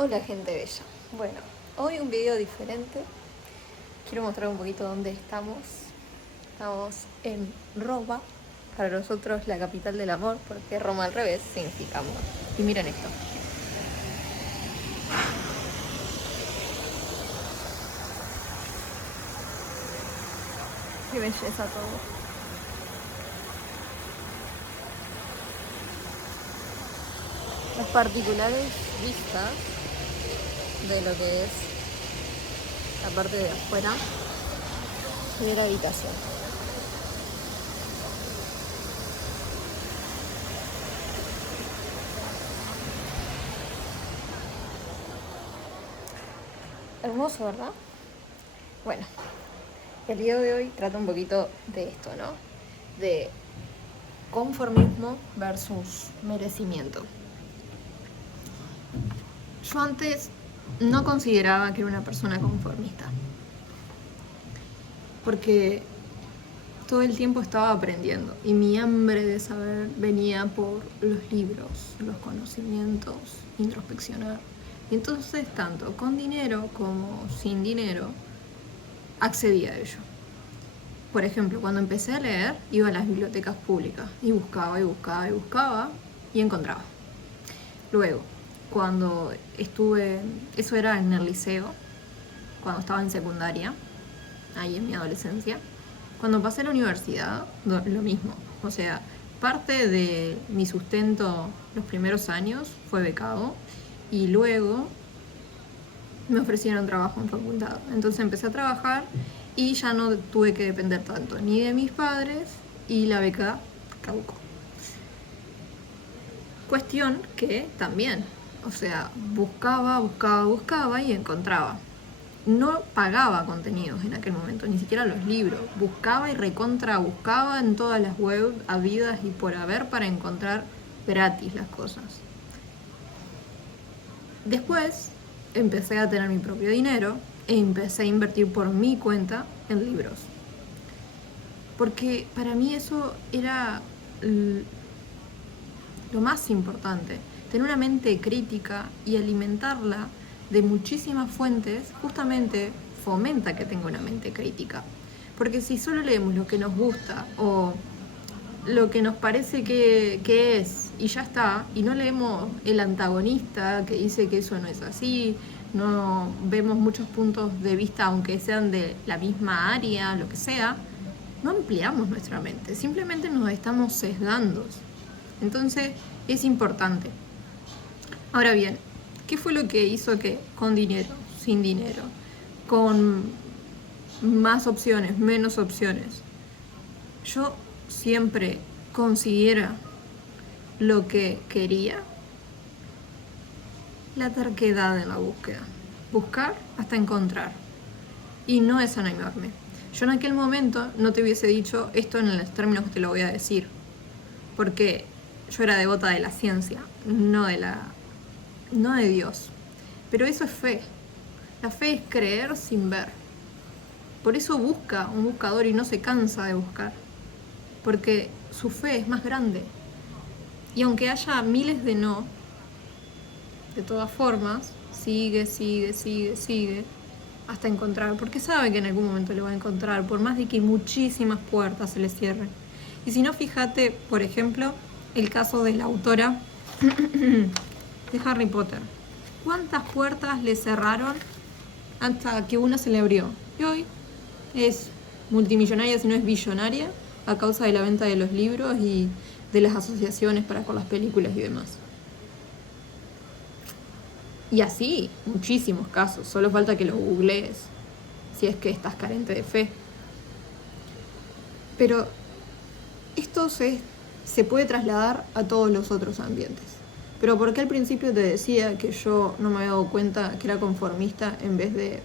Hola gente bella. Bueno, hoy un video diferente. Quiero mostrar un poquito dónde estamos. Estamos en Roma, para nosotros la capital del amor, porque Roma al revés significa amor. Y miren esto. Qué belleza todo. Las particulares vistas de lo que es la parte de afuera de la habitación. Hermoso, ¿verdad? Bueno, el video de hoy trata un poquito de esto, ¿no? De conformismo versus merecimiento. Yo antes no consideraba que era una persona conformista, porque todo el tiempo estaba aprendiendo y mi hambre de saber venía por los libros, los conocimientos, introspeccionar. Y entonces, tanto con dinero como sin dinero, accedía a ello. Por ejemplo, cuando empecé a leer, iba a las bibliotecas públicas y buscaba y buscaba y buscaba y encontraba. Luego, cuando estuve, eso era en el liceo, cuando estaba en secundaria, ahí en mi adolescencia. Cuando pasé a la universidad, lo mismo. O sea, parte de mi sustento los primeros años fue becado y luego me ofrecieron trabajo en facultad. Entonces empecé a trabajar y ya no tuve que depender tanto ni de mis padres y la beca caducó. Cuestión que también, o sea, buscaba y encontraba. No pagaba contenidos en aquel momento, ni siquiera los libros. Buscaba y recontra buscaba en todas las webs habidas y por haber para encontrar gratis las cosas. Después empecé a tener mi propio dinero e empecé a invertir por mi cuenta en libros. Porque para mí eso era lo más importante, tener una mente crítica y alimentarla de muchísimas fuentes, justamente fomenta que tenga una mente crítica. Porque si solo leemos lo que nos gusta o lo que nos parece que es y ya está, y no leemos el antagonista que dice que eso no es así, no vemos muchos puntos de vista aunque sean de la misma área, lo que sea, no ampliamos nuestra mente, simplemente nos estamos sesgando. Entonces es importante. Ahora bien, ¿qué fue lo que hizo que con dinero, sin dinero, con más opciones, menos opciones, yo siempre consiguiera lo que quería? La terquedad en la búsqueda. Buscar hasta encontrar. Y no desanimarme. Yo en aquel momento no te hubiese dicho esto en los términos que te lo voy a decir, porque yo era devota de la ciencia, no de Dios. Pero eso es fe. La fe es creer sin ver. Por eso busca un buscador y no se cansa de buscar, porque su fe es más grande. Y aunque haya miles de no, de todas formas, sigue, hasta encontrar, porque sabe que en algún momento lo va a encontrar, por más de que muchísimas puertas se le cierren. Y si no, fíjate, por ejemplo, el caso de la autora de Harry Potter. ¿Cuántas puertas le cerraron hasta que una se le abrió? Y hoy es multimillonaria, si no es billonaria, a causa de la venta de los libros y de las asociaciones para con las películas y demás. Y así, muchísimos casos. Solo falta que los googlees, si es que estás carente de fe. Pero esto se puede trasladar a todos los otros ambientes. Pero ¿por qué al principio te decía que yo no me había dado cuenta que era conformista en vez de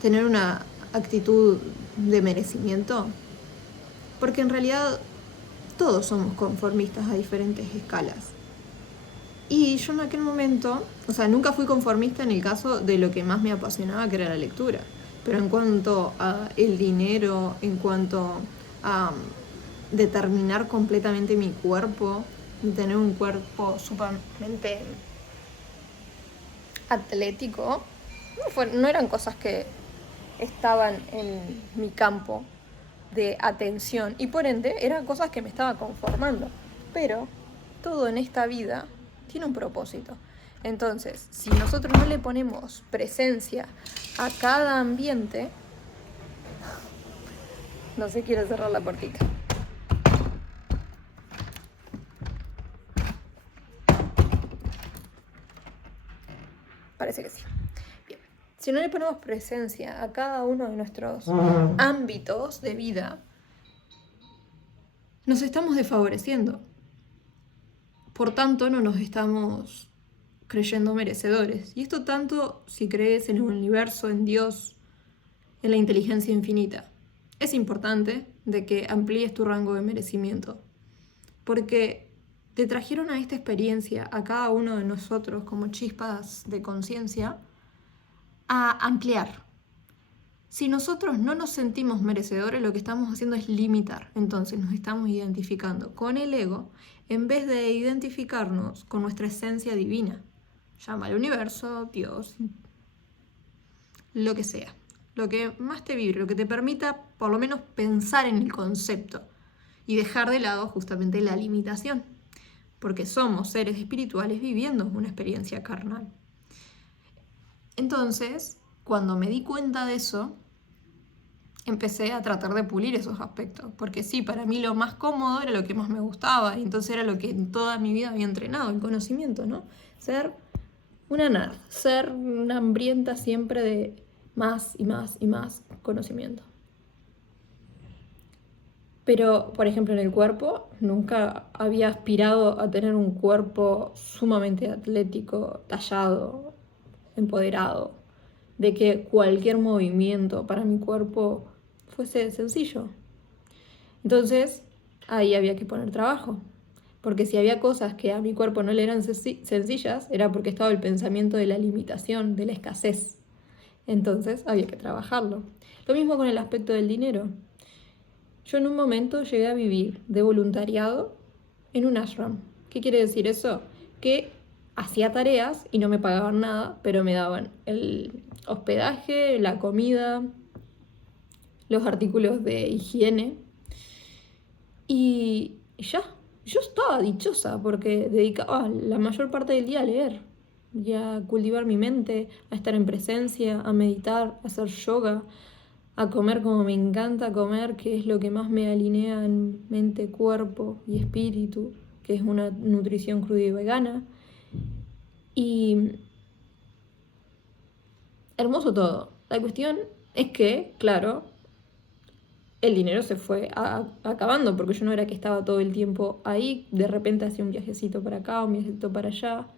tener una actitud de merecimiento? Porque en realidad todos somos conformistas a diferentes escalas. Y yo en aquel momento, o sea, nunca fui conformista en el caso de lo que más me apasionaba, que era la lectura. Pero en cuanto a el dinero, en cuanto a determinar completamente mi cuerpo, tener un cuerpo sumamente atlético, no eran cosas que estaban en mi campo de atención y por ende eran cosas que me estaba conformando. Pero todo en esta vida tiene un propósito. Entonces, si nosotros no le ponemos presencia a cada ambiente, no se quiere cerrar la puertita. Parece que sí. Bien. Si no le ponemos presencia a cada uno de nuestros ámbitos de vida, nos estamos desfavoreciendo. Por tanto, no nos estamos creyendo merecedores. Y esto tanto si crees en el universo, en Dios, en la inteligencia infinita. Es importante de que amplíes tu rango de merecimiento. Porque te trajeron a esta experiencia, a cada uno de nosotros, como chispas de conciencia, a ampliar. Si nosotros no nos sentimos merecedores, lo que estamos haciendo es limitar. Entonces nos estamos identificando con el ego en vez de identificarnos con nuestra esencia divina. Llama al universo, Dios, lo que sea. Lo que más te vibre, lo que te permita por lo menos pensar en el concepto y dejar de lado justamente la limitación. Porque somos seres espirituales viviendo una experiencia carnal. Entonces, cuando me di cuenta de eso, empecé a tratar de pulir esos aspectos. Porque sí, para mí lo más cómodo era lo que más me gustaba. Y entonces era lo que en toda mi vida había entrenado, el conocimiento, ¿no? Ser una nerd, ser una hambrienta siempre de más y más y más conocimiento. Pero, por ejemplo, en el cuerpo, nunca había aspirado a tener un cuerpo sumamente atlético, tallado, empoderado, de que cualquier movimiento para mi cuerpo fuese sencillo. Entonces, ahí había que poner trabajo. Porque si había cosas que a mi cuerpo no le eran sencillas, era porque estaba el pensamiento de la limitación, de la escasez. Entonces, había que trabajarlo. Lo mismo con el aspecto del dinero. Yo en un momento llegué a vivir de voluntariado en un ashram. ¿Qué quiere decir eso? Que hacía tareas y no me pagaban nada, pero me daban el hospedaje, la comida, los artículos de higiene. Y ya, yo estaba dichosa porque dedicaba la mayor parte del día a leer y a cultivar mi mente, a estar en presencia, a meditar, a hacer yoga, a comer como me encanta comer, que es lo que más me alinea en mente, cuerpo y espíritu, que es una nutrición cruda y vegana. Y hermoso todo. La cuestión es que, claro, el dinero se fue acabando, porque yo no era que estaba todo el tiempo ahí, de repente hacía un viajecito para acá, un viajecito para allá.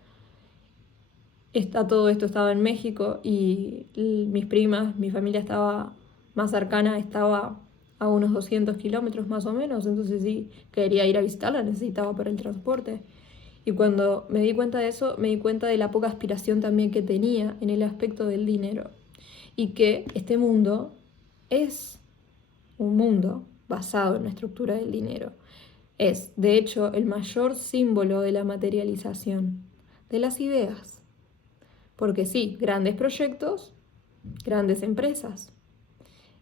Todo esto estaba en México y mis primas, mi familia estaba más cercana, estaba a unos 200 kilómetros más o menos, entonces sí, quería ir a visitarla, necesitaba para el transporte. Y cuando me di cuenta de eso, me di cuenta de la poca aspiración también que tenía en el aspecto del dinero. Y que este mundo es un mundo basado en la estructura del dinero. Es, de hecho, el mayor símbolo de la materialización, de las ideas. Porque sí, grandes proyectos, grandes empresas.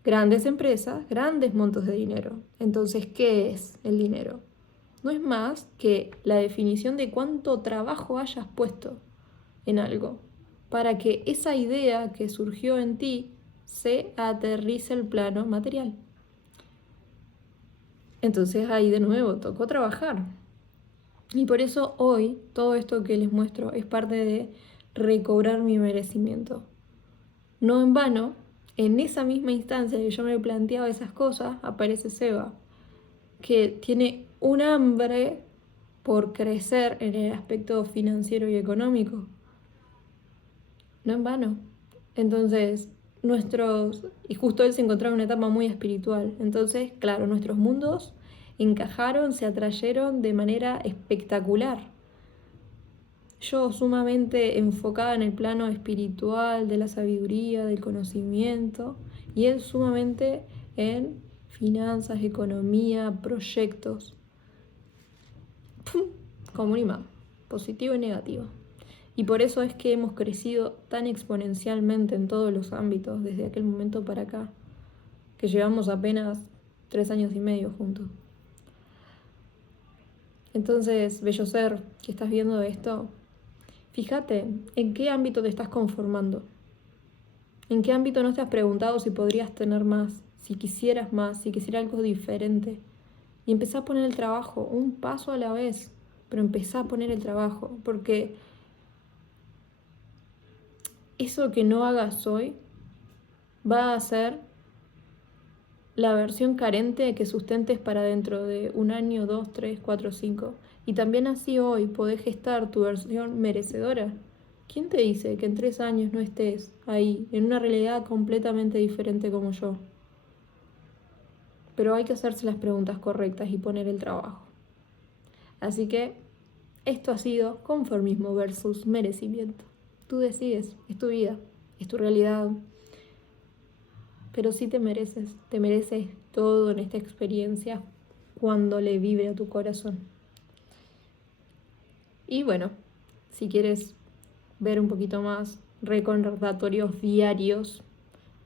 Grandes empresas, grandes montos de dinero. Entonces, ¿qué es el dinero? No es más que la definición de cuánto trabajo hayas puesto en algo para que esa idea que surgió en ti se aterrice al plano material. Entonces ahí de nuevo tocó trabajar. Y por eso hoy todo esto que les muestro es parte de recobrar mi merecimiento. No en vano, en esa misma instancia que yo me planteaba esas cosas, aparece Seba, que tiene un hambre por crecer en el aspecto financiero y económico. No en vano. Entonces, y justo él se encontraba en una etapa muy espiritual. Entonces, claro, nuestros mundos encajaron, se atrayeron de manera espectacular. Yo sumamente enfocada en el plano espiritual, de la sabiduría, del conocimiento, y él sumamente en finanzas, economía, proyectos. ¡Pum! Como un imán, positivo y negativo. Y por eso es que hemos crecido tan exponencialmente en todos los ámbitos desde aquel momento para acá, que llevamos apenas 3 años y medio juntos. Entonces, bello ser, que estás viendo esto, fíjate en qué ámbito te estás conformando. ¿En qué ámbito no te has preguntado si podrías tener más, si quisieras más, si quisieras algo diferente? Y empezá a poner el trabajo, un paso a la vez, pero empezá a poner el trabajo, porque eso que no hagas hoy va a ser la versión carente que sustentes para dentro de 1 año, 2, 3, 4, 5. Y también así hoy podés gestar tu versión merecedora. ¿Quién te dice que en 3 años no estés ahí, en una realidad completamente diferente como yo? Pero hay que hacerse las preguntas correctas y poner el trabajo. Así que esto ha sido conformismo versus merecimiento. Tú decides, es tu vida, es tu realidad. Pero sí te mereces todo en esta experiencia cuando le vibre a tu corazón. Y bueno, si quieres ver un poquito más recordatorios diarios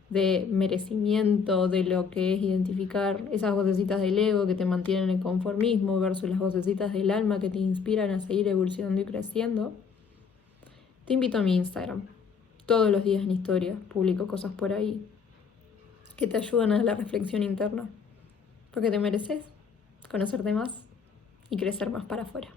de merecimiento, de lo que es identificar esas vocecitas del ego que te mantienen en conformismo versus las vocecitas del alma que te inspiran a seguir evolucionando y creciendo, te invito a mi Instagram. Todos los días en historia publico cosas por ahí que te ayudan a la reflexión interna, porque te mereces conocerte más y crecer más para afuera.